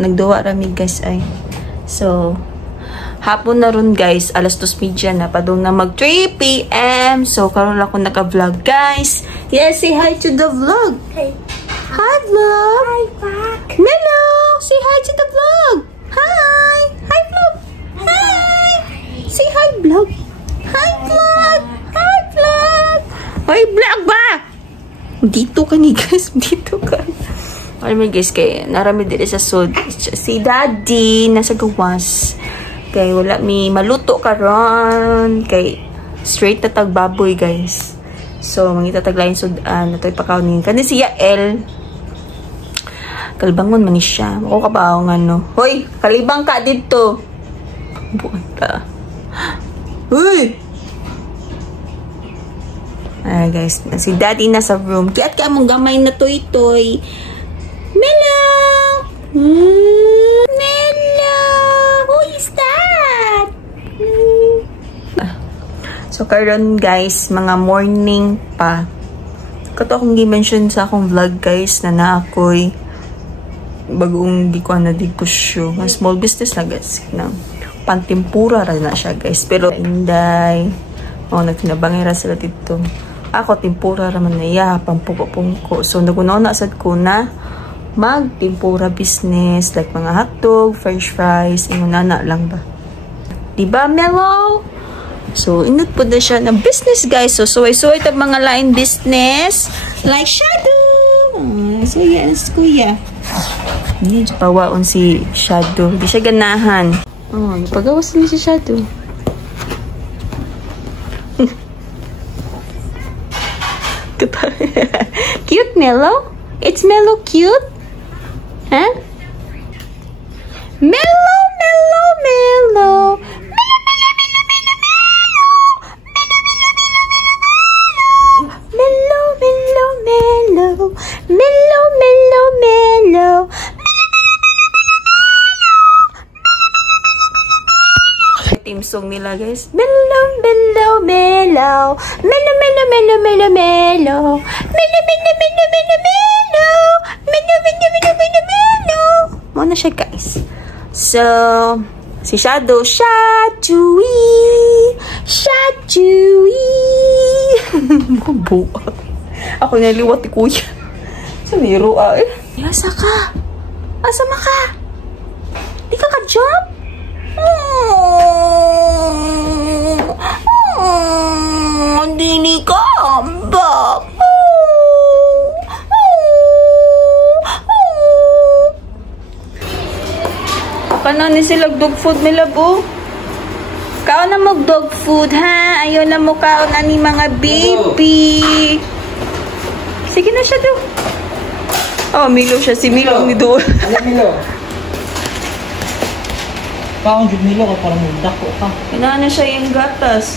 Nagduwa rami guys ay. So, hapon na ron guys. Alas 2:30 na. Padung na mag 3 PM. So, karon ako naka-vlog guys. Yes, say hi to the vlog. Hey. Hi vlog. Hi, back. Melo, say hi to the vlog. Hi. Hi vlog. Hi. Say hi vlog. Hi vlog. Hi vlog. Hi vlog ba? Dito ka ni guys. Dito ka. Alam mo guys, kay narami dito sa sud. Si daddy nasa gawas. Kay wala mi maluto karon. Kay straight na tagbaboy guys. So mangita taglain sudan natoy pakawnin. Kani siya L. Kalbangon man ni siya. Mako kabaw ngano. Hoy, kalibang ka dito. Buta. Hoy. Ay guys, si daddy nasa room. Kiat ka mong gamay na toy-toy. Melo! Melo! Who is that? So, karon guys, mga morning pa. Kato akong gi-mention sa akong vlog guys na naakoy bagong di ko na di ko show. Small business na guys. Pantimpura ra na siya guys. Pero, inday. Nagtinabangera sila dito. Ako, timpura raman na iya, pampuko-pungko. So, nagunaw sad ko na mag-timpura business. Like mga hotdog, french fries, inunana lang ba. Diba, Melo? So, inut po na siya ng business, guys. So, suway-suway tag mga line business. Like Shadow! So, yes, kuya. Yan, pawaon si Shadow. Di siya ganahan. Oh, ipagawas din si Shadow. Cute, Melo? It's Melo cute? Huh? Melo, Melo, Melo. Melo, Melo, Melo. Melo, Melo, Melo. Team song nila guys. Melo, Melo, Melo. Melo, Melo, Melo, Melo, Melo. Melo, Melo, Melo, Melo, Melo. Melo, Melo, Melo, Melo, Melo. Muna siya guys. So, si Shadow, Shadowy. Shadowy. Kubo. Ako naliwat ni kuya. Sa miro eh. Asa ka? Asa ka? Di ka ka-jump? Dini ka ba? Kana ni sila dog food nila po. Kao na mag dog food ha. Ayaw na mo kao na ni mga baby. Sige na siya do. Oh, Milo siya. Si Milo ni doon. Ano Milo? Kaon jud Milo ka parang mudako ka. Inana siya yung gatas.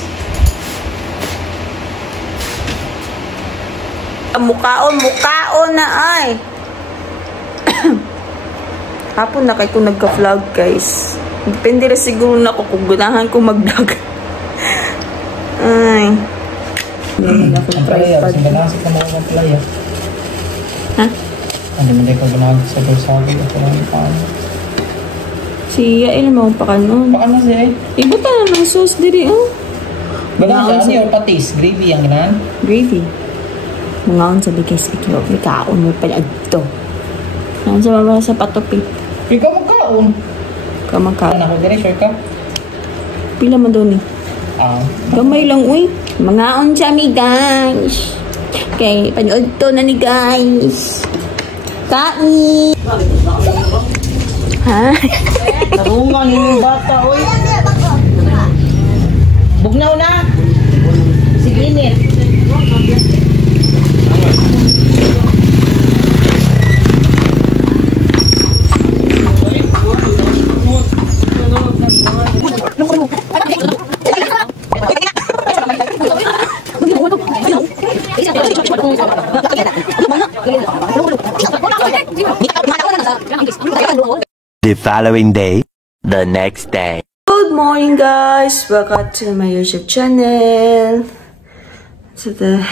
Mukaon na ay. Hapon na kay ko nagka-vlog guys. Depende rin siguro na ako kung gunahan ko mag-vlog. Ay. Ang playa, sinanasik na mga playa. Ha? Ano mo din ka gunahan sa Bersabe at walang paano. Si Yael mo pa kanon. Paano siya eh? Ibuta na ng sauce diri oh. Ganahan siya, ano yung patis? Gravy ang ganahan? Gravy. Mga sa guys, ito. May kaon mo pala ito. Yan sa baba sa patopi. Ikaw magkaon. Kamangkaon. Ako dire, sure ka? Pila mo doon eh. Gamay lang, uy. Mga on siya, mi guys. Okay, panood to na ni guys. Kain! Ha? Narungan yung bata, uy. Bugnaw na. Sige, init. The following day, the next day. Good morning guys! Welcome to my YouTube channel. Good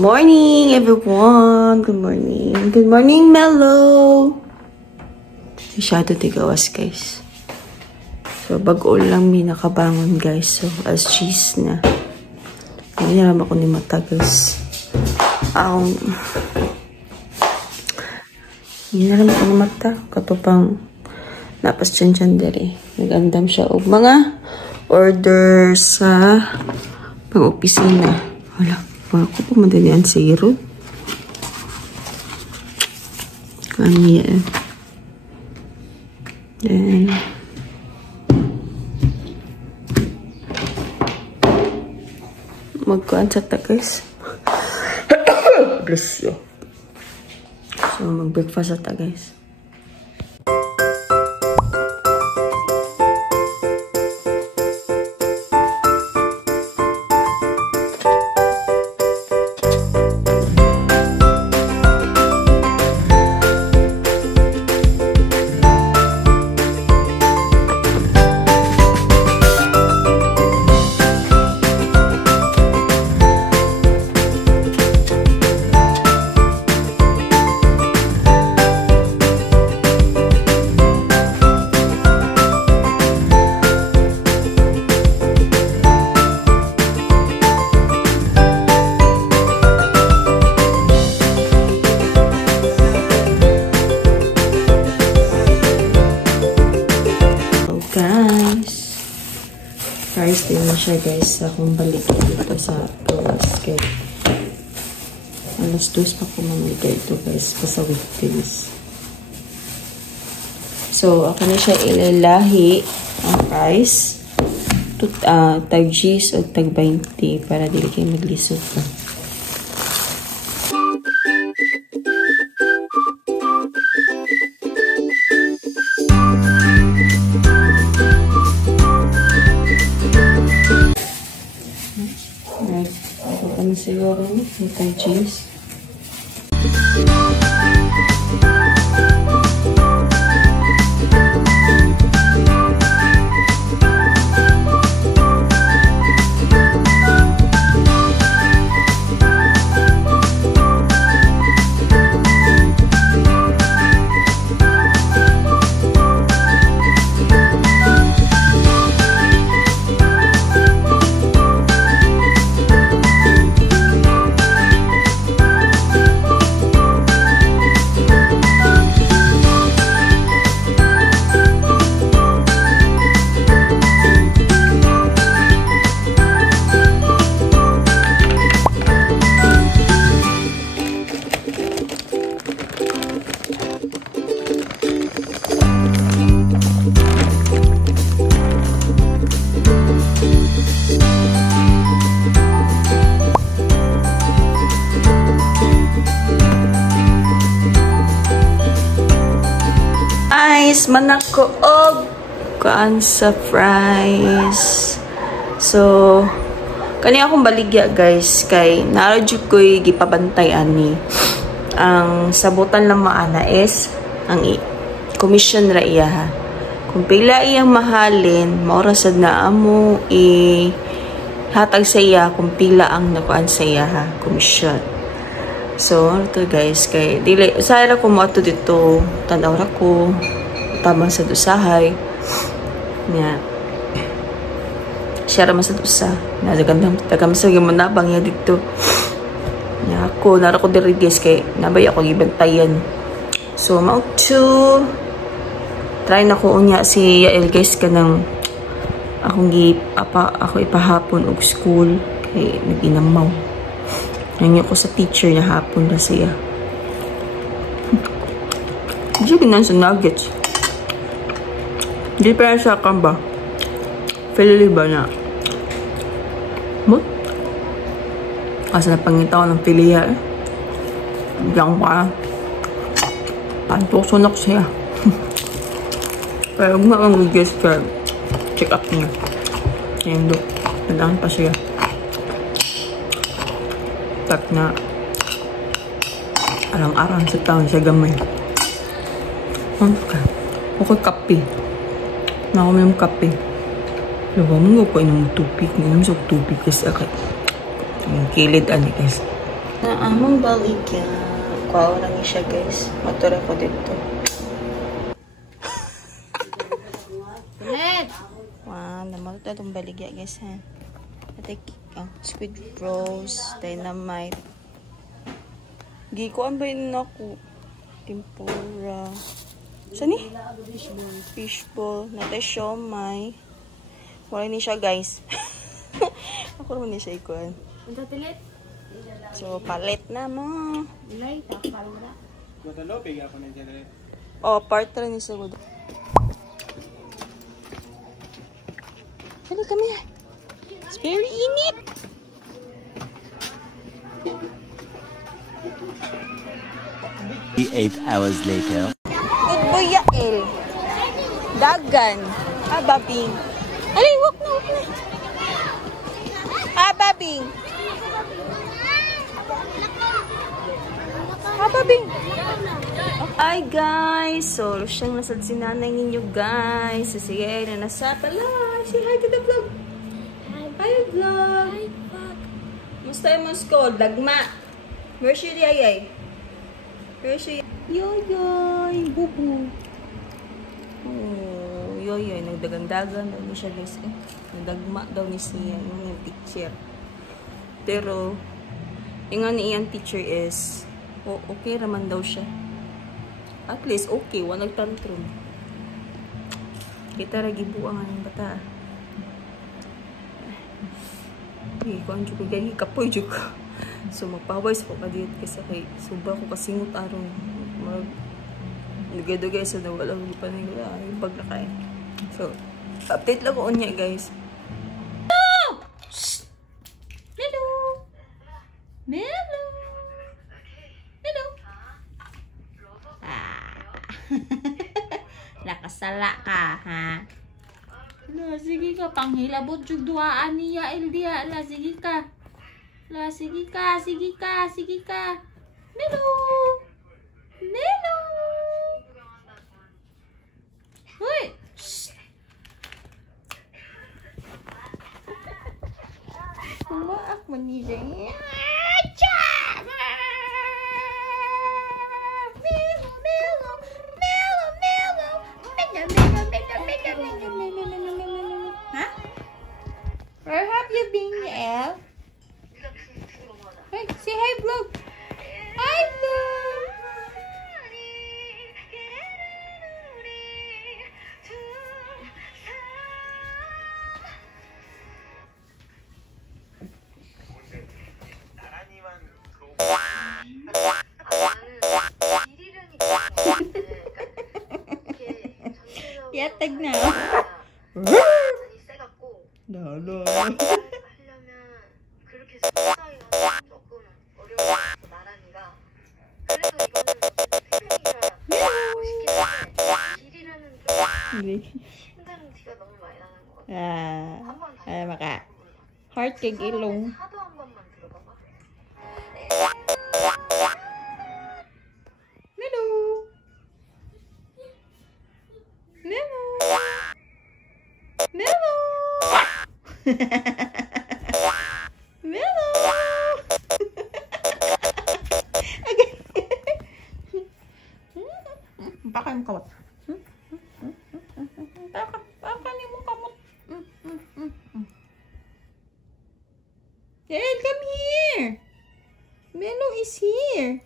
morning everyone. Good morning. Good morning Melo. Masyado tigawas, guys. So, bago lang may nakabangon, guys. So, as cheese na. Hindi naman ako ni mata, guys. Hindi naman ako ni mata. Katupang napas tiyan dere. Nagandam siya. O mga order sa pang-opisina. Wala. Wala ko pa madalian zero. Kanya. Then, magkuhan sa ta, guys. Bless you. So, mag-breakfast sa ta, guys. Guys, din na siya, guys, akong balik dito sa basket. Alas 2 pa ko mamigay ito, guys, pa sa weekdays. So, ako na siya ilalahi ang price. Tag G's o tag 20 para dili kayo maglisod pa. Siguro, may tag cheese. Manako og kuan sa fries. So, kani akong baligya, guys, kay naradyo ko'y gipabantay ani. Ang sabutan lang maana is ang commission ra iya, ha. Kung pila iyang mahalin, maura sad na amo hatag sa iya kung pila ang nakuan sa iya, ha, commission. So, ano to, guys, kay dili sayra ko mo ato dito, tanaw ra ko tabang sa dusahay niya siya raman sa dusa nagam sa gimanabang niya dito niya ako nara ko diri, guys, kay nabay ako gibantayan. So mao to try na ko unya si Yael, guys, kanang ako ipahapon og school kay naginamaw nanyo ko sa teacher niya hapon na siya. Diyo ginan sa nuggets. Di pa siya kamba. Pili ba na? Mo? Kasi napangita ko ng piliya, eh. Diyan pa. Pantukso na ko siya. Pero huwag nga ang guess ka. Check up niya. Nendo. Nadaan pa siya. Tak na. Arang-arang sa taon siya gamay. Okay. Okay, kape. Na ako may kape. Lawa mo nga po inong tubig. Inong sa tubig kasi akit. Yung kilid ani, guys. Naamang baligya. Kuha lang siya, guys. Matura ko dito. baligya guys ha. Ate, squid rolls, dynamite. Gikuan ba yun ako? Tempura. Saan ni? Fishball. Natay siomay. Wala ni siya guys. Ako naman ni siya ikuan. Unta pilit? So, palit na mo. Ilay, tapal na. Oh, part rin ni sa gudo. Dali, kami na. It's very init. 8 hours later. Good boy, Yael. Dagan. Babing. Alay, wak na, wak na. Babing. Babing. Hi guys. So, siyang nasad si nanay ninyo guys. So, sige, na nasa pala. Say hi to the vlog. Hi vlog. Hi vlog. Musta yung mga school? Dagma. Where's your yayay? Where's your yoyoy? Bubu. Oh, yoyoy. Nagdagang-dagan daw ni siya guys. Nagdagma daw ni siya yung teacher. Pero, yung nga ni iyang teacher is, oh, okay raman daw siya. At least, okay. Wala nagtantrum. Kita ragi buang ang bata. Kung ang juga gani kapoy juga. So magpawais ko ka dito kasi kay sobra ko kasingot aron mag dugay-dugay sa nawala ko pa nila yung paglakay. So update lang ko unya guys. No! Hello. Hello. Hello. Nakasala ka, ha? La, sige ka. Panghilabot yung duaan niya, Eldia. La, sige ka. La, sige ka. Sige ka. Sige ka. Melo. Melo. Hoy. Shh. Umaak mo niya. Acha! Melo, Melo. Melo, Melo. Melo, Melo, Melo, Melo, Melo, Melo, Melo. Huh? Where have you been, El? Hey, say hi, vlog. Hi, vlog. Yatag na. Lolo. Ay, maka. Heart kay ilong. Hello. Melo. Melo. Melo. Baka yung kamot. Baka ni mo kamot. Dad, come here. Melo is here.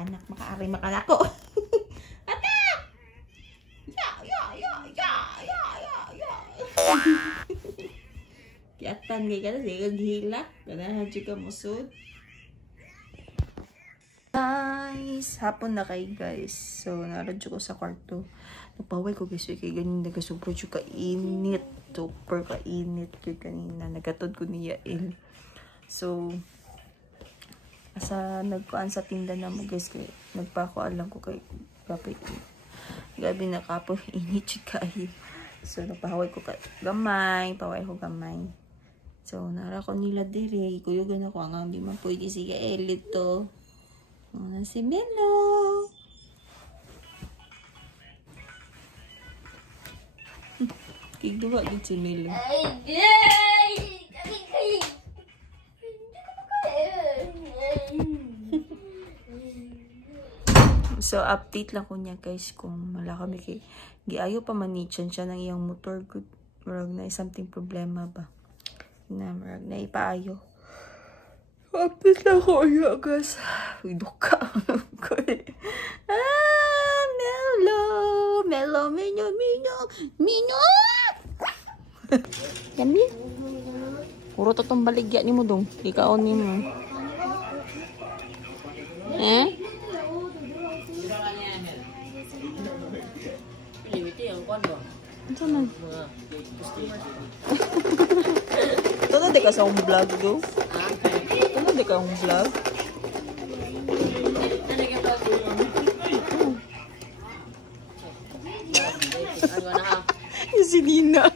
Anak, makaari makalako. Atak! Ya. Kiatan gay ka na, sige gila. Ganahan siya ka musod. Guys, hapon na kay guys. So, naradyo ko sa kwarto. Nagpaway ko guys, kay ganyan nagasubro siya kainit. Super kainit kay kanina. Nagatod ko ni Yael. So, Asa nagkuan sa tinda na mo guys kay nagpako alam ko kay kapit. Gabi na kapo init kayo. So nagpahaway ko gamay, paway ko gamay. So nara ko nila dire, kuyugan ako ang di man pwede sige elit to. Ano si Melo. Kigduwa din si Melo. So, update lang ko niya guys kung wala kami kay giayo pa manichan siya ng iyang motor good. Marag na something problema ba? Na marag na ipaayo. Update lang ko iya guys. Uy, duka. Melo! Melo, Mino, Mino! Mino! Yami? Puro totong baligya ni mo dong. Ikaw ni mo. Ano na? Ito na di ka sa akong vlog do? Ito na di ka akong vlog? Yung si Nina.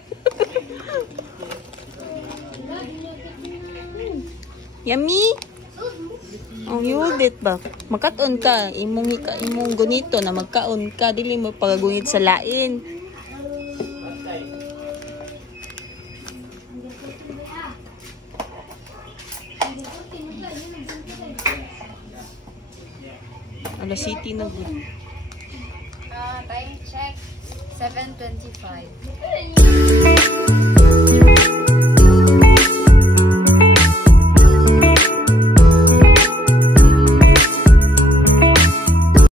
Yummy? Ang yudit ba? Magkaon ka. Imong gunito na magkaon ka. Dili mo pagagunit sa lain. Alas City na good. Time check. 7:25.